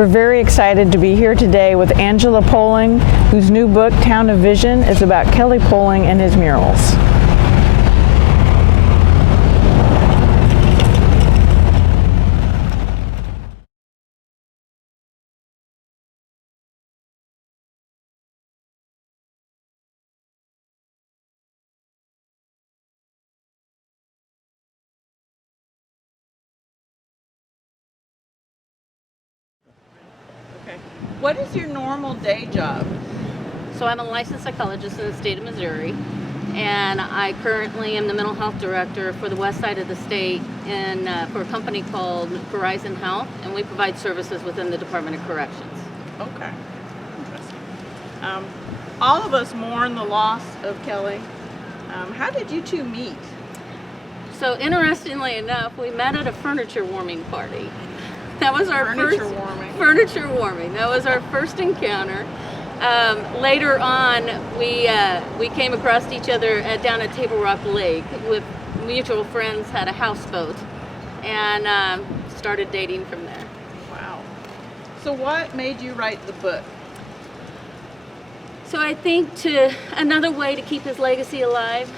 We're very excited to be here today with Angela Poling, whose new book, Town of Vision, is about Kelly Poling and his murals. What is your normal day job? So I'm a licensed psychologist in the state of Missouri, and I currently am the mental health director for the west side of the state for a company called Horizon Health, and we provide services within the Department of Corrections. Okay, interesting. All of us mourn the loss of Kelly. How did you two meet? So interestingly enough, we met at a furniture warming party. That was our furniture warming. That was our first encounter. Later on, we came across each other down at Table Rock Lake with mutual friends, had a houseboat, and started dating from there. Wow. So what made you write the book? So I think another way to keep his legacy alive,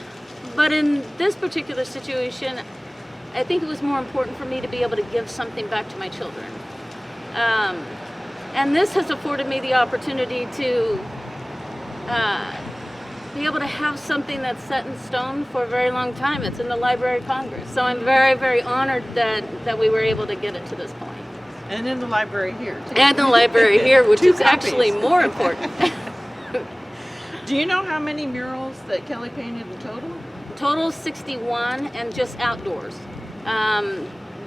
but in this particular situation, I think it was more important for me to be able to give something back to my children. And this has afforded me the opportunity to be able to have something that's set in stone for a very long time. It's in the Library of Congress. So I'm very, very honored that we were able to get it to this point. And in the library here, too. And the library here, which is copies. Actually more important. Do you know how many murals that Kelly painted in total? Total 61, and just outdoors.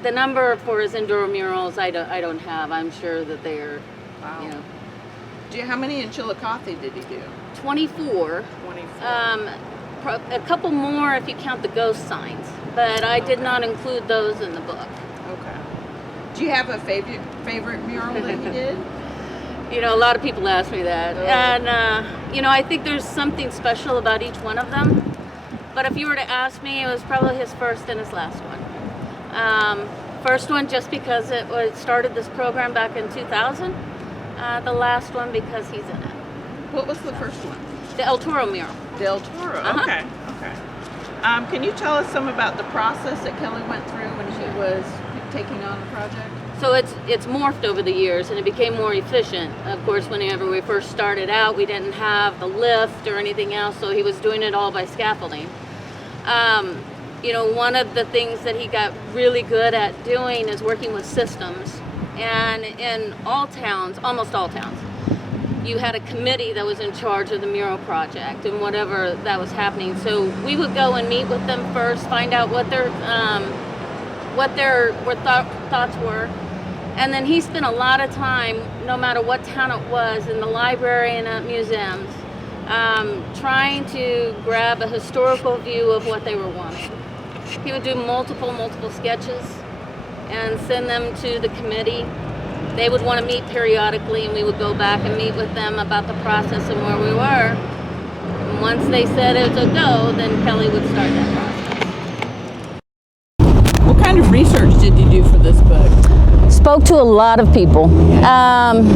The number for his indoor murals, I don't have. I'm sure that they are, wow. You know. How many in Chillicothe did he do? 24. 24. A couple more if you count the ghost signs, but I did not include those in the book. Okay. Do you have a favorite mural that he did? You know, a lot of people ask me that, and you know, I think there's something special about each one of them. But if you were to ask me, it was probably his first and his last one. First one just because it started this program back in 2000. The last one because he's in it. What was the first one? The El Toro mural. The El Toro, okay. Can you tell us some about the process that Kelly went through when she was taking on the project? So it's morphed over the years, and it became more efficient. Of course, whenever we first started out, we didn't have the lift or anything else, so he was doing it all by scaffolding. You know, one of the things that he got really good at doing is working with systems. And in all towns, almost all towns, you had a committee that was in charge of the mural project and whatever that was happening. So we would go and meet with them first, find out what their thoughts were. And then he spent a lot of time, no matter what town it was, in the library and at museums, trying to grab a historical view of what they were wanting. He would do multiple sketches and send them to the committee. They would want to meet periodically, and we would go back and meet with them about the process and where we were. And once they said it was a go, then Kelly would start that process. What kind of research did you do for this book? Spoke to a lot of people. And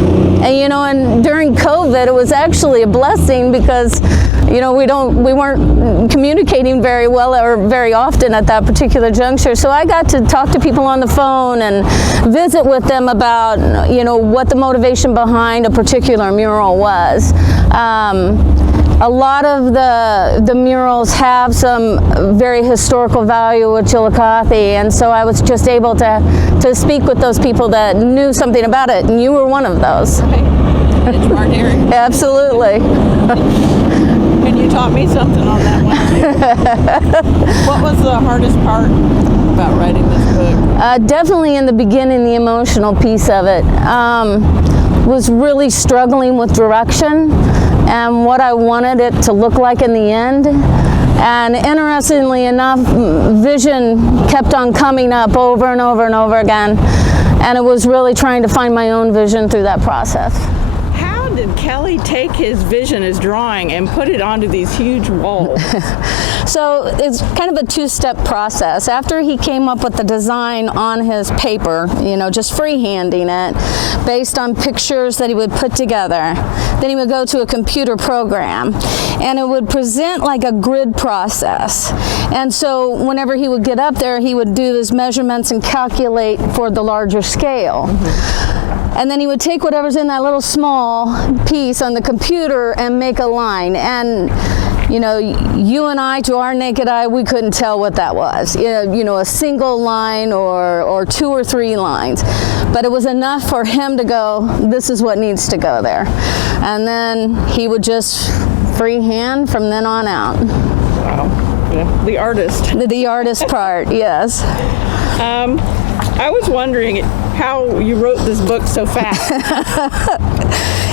you know, and during COVID, it was actually a blessing because, you know, we weren't communicating very well or very often at that particular juncture. So I got to talk to people on the phone and visit with them about, you know, what the motivation behind a particular mural was. A lot of the murals have some very historical value with Chillicothe, and so I was just able to speak with those people that knew something about it, and you were one of those. Right. Benchmark area. Absolutely. And you taught me something on that one too. What was the hardest part about writing this book? Definitely in the beginning, the emotional piece of it. Was really struggling with direction and what I wanted it to look like in the end. And interestingly enough, vision kept on coming up over and over and over again. And it was really trying to find my own vision through that process. How did Kelly take his vision, his drawing, and put it onto these huge walls? So it's kind of a two-step process. After he came up with the design on his paper, just freehanding it based on pictures that he would put together, then he would go to a computer program and it would present like a grid process. And so whenever he would get up there, he would do his measurements and calculate for the larger scale. And then he would take whatever's in that little small piece on the computer and make a line. And you and I, to our naked eye, we couldn't tell what that was. A single line or 2 or 3 lines. But it was enough for him to go, this is what needs to go there. And then he would just freehand from then on out. Wow. Yeah. The artist. The artist part, yes. I was wondering how you wrote this book so fast.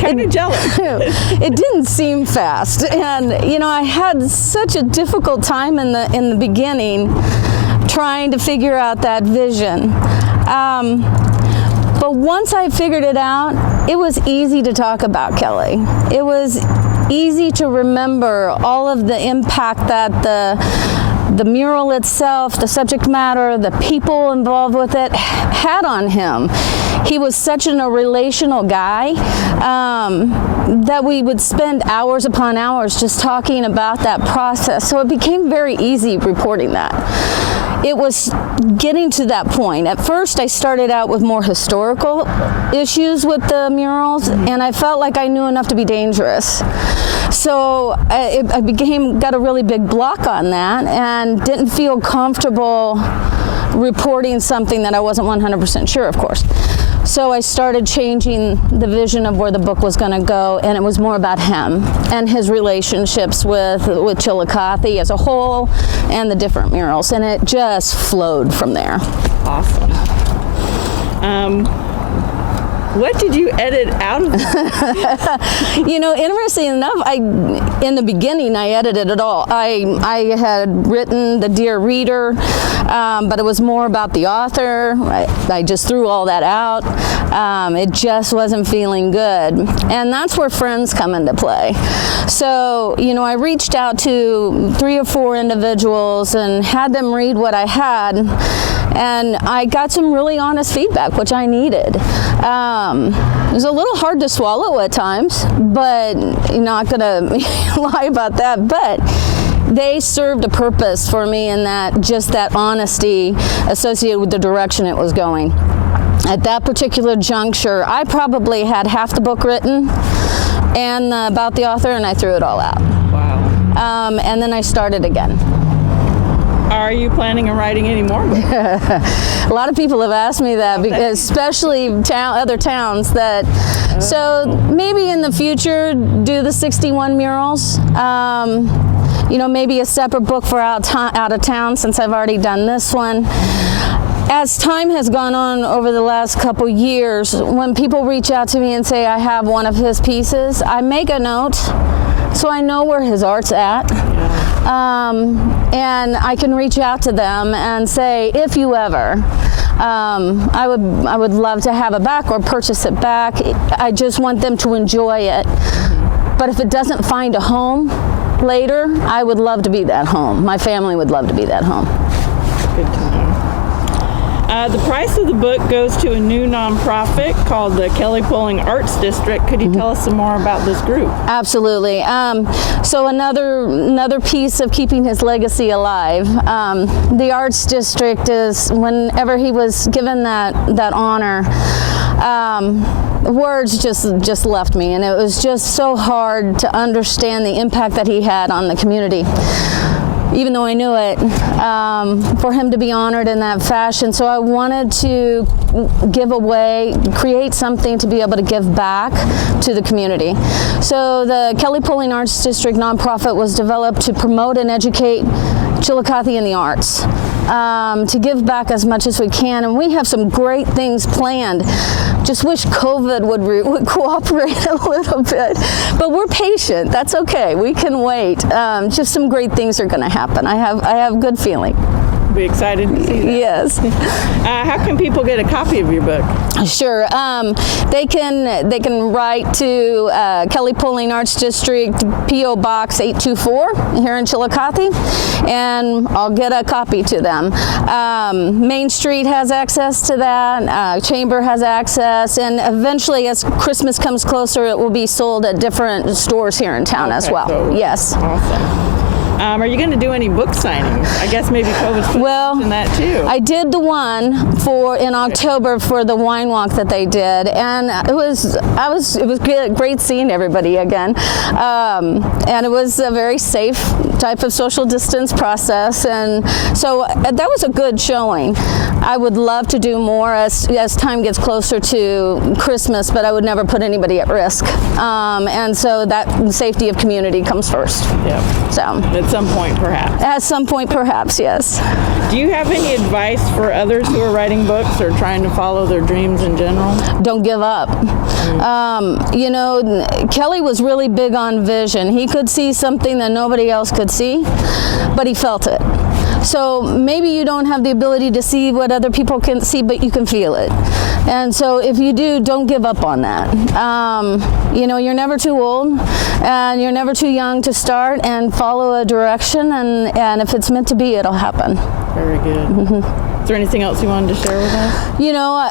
Kind of jealous. It didn't seem fast, and I had such a difficult time in the beginning trying to figure out that vision. But once I figured it out, it was easy to talk about Kelly. It was easy to remember all of the impact that the mural itself, the subject matter, the people involved with it had on him. He was such a relational guy that we would spend hours upon hours just talking about that process. So it became very easy reporting that. It was getting to that point. At first, I started out with more historical issues with the murals, and I felt like I knew enough to be dangerous. So I got a really big block on that and didn't feel comfortable reporting something that I wasn't 100% sure, of course. So I started changing the vision of where the book was going to go, and it was more about him and his relationships with Chillicothe as a whole and the different murals, and it just flowed from there. Awesome. What did you edit out of it? Interesting enough, in the beginning, I edited it all. I had written the Dear Reader, but it was more about the author. I just threw all that out. It just wasn't feeling good. And that's where friends come into play. So, I reached out to 3 or 4 individuals and had them read what I had. And I got some really honest feedback, which I needed. It was a little hard to swallow at times, but I'm not going to lie about that. But they served a purpose for me in that just that honesty associated with the direction it was going. At that particular juncture, I probably had half the book written and about the author, and I threw it all out. Wow. And then I started again. Are you planning on writing any more books? A lot of people have asked me that, because especially other towns. So maybe in the future, do the 61 murals. Maybe a separate book for out of town, since I've already done this one. As time has gone on over the last couple years, when people reach out to me and say I have one of his pieces, I make a note so I know where his art's at. And I can reach out to them and say, if you ever, I would love to have it back or purchase it back. I just want them to enjoy it. But if it doesn't find a home later, I would love to be that home. My family would love to be that home. Good to know. The price of the book goes to a new nonprofit called the Kelly Pulling Arts District. Could you tell us some more about this group? Absolutely. So another piece of keeping his legacy alive. The Arts District is, whenever he was given that honor, words just left me, and it was just so hard to understand the impact that he had on the community. Even though I knew it, for him to be honored in that fashion. So I wanted to create something to be able to give back to the community. So the Kelly Pulling Arts District nonprofit was developed to promote and educate Chillicothe in the arts, to give back as much as we can, and we have some great things planned. Just wish COVID would cooperate a little bit, but we're patient. That's okay. We can wait. Just some great things are going to happen. I have good feeling. be excited to see that. Yes. How can people get a copy of your book? Sure. They can write to Kelly Polling Arts District, P.O. Box 824 here in Chillicothe, and I'll get a copy to them. Main Street has access to that. Chamber has access, and eventually, as Christmas comes closer, it will be sold at different stores here in town as well. So Yes. Awesome. Are you going to do any book signings? I guess maybe COVID's put in that too. I did the one in October for the wine walk that they did, and it was great seeing everybody again, and it was a very safe type of social distance process, and so that was a good showing. I would love to do more as time gets closer to Christmas, but I would never put anybody at risk, and so that safety of community comes first. Yeah. So. At some point, perhaps. At some point, perhaps, yes. Do you have any advice for others who are writing books or trying to follow their dreams in general? Don't give up. You know, Kelly was really big on vision. He could see something that nobody else could see, but he felt it. So maybe you don't have the ability to see what other people can see, but you can feel it. And so if you do, don't give up on that. You know, you're never too old and you're never too young to start, and follow a direction, and if it's meant to be, it'll happen. Very good. Is there anything else you wanted to share with us? You know,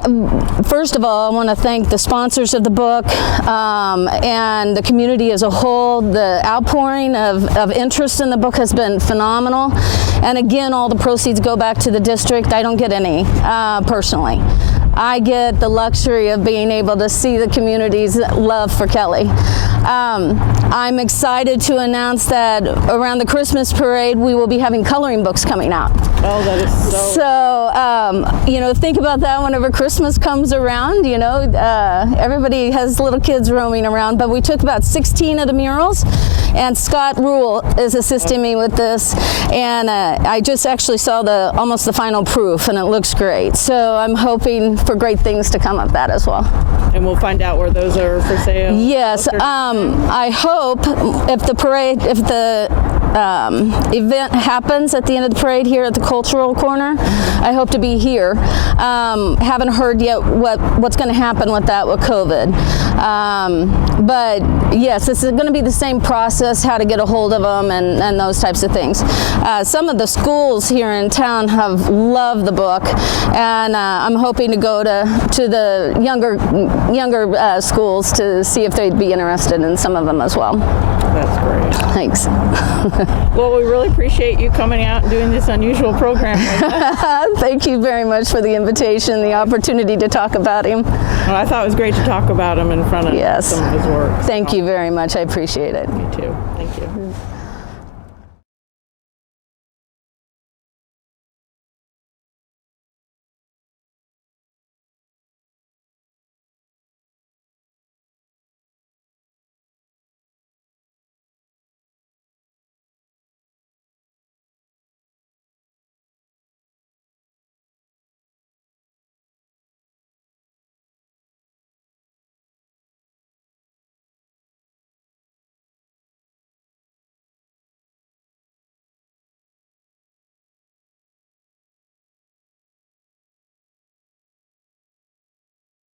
first of all, I want to thank the sponsors of the book and the community as a whole. The outpouring of interest in the book has been phenomenal. And again, all the proceeds go back to the district. I don't get any personally. I get the luxury of being able to see the community's love for Kelly. I'm excited to announce that around the Christmas parade, we will be having coloring books coming out. Oh, that is So, you know, think about that whenever Christmas comes around. You know, everybody has little kids roaming around, but we took about 16 of the murals, and Scott Rule is assisting me with this, and I just actually saw almost the final proof, and it looks great. So I'm hoping for great things to come of that as well. And we'll find out where those are for sale. Yes, I hope if the event happens at the end of the parade here at the Cultural Corner, I hope to be here. Haven't heard yet what's going to happen with that with COVID. But yes, this is going to be the same process, how to get a hold of them and those types of things. Some of the schools here in town have loved the book, and I'm hoping to go to the younger schools to see if they'd be interested in some of them as well. That's great. Thanks. Well, we really appreciate you coming out and doing this unusual program with us. Thank you very much for the invitation, the opportunity to talk about him. Well, I thought it was great to talk about him in front of some of his work. Thank you very much. I appreciate it. Me too.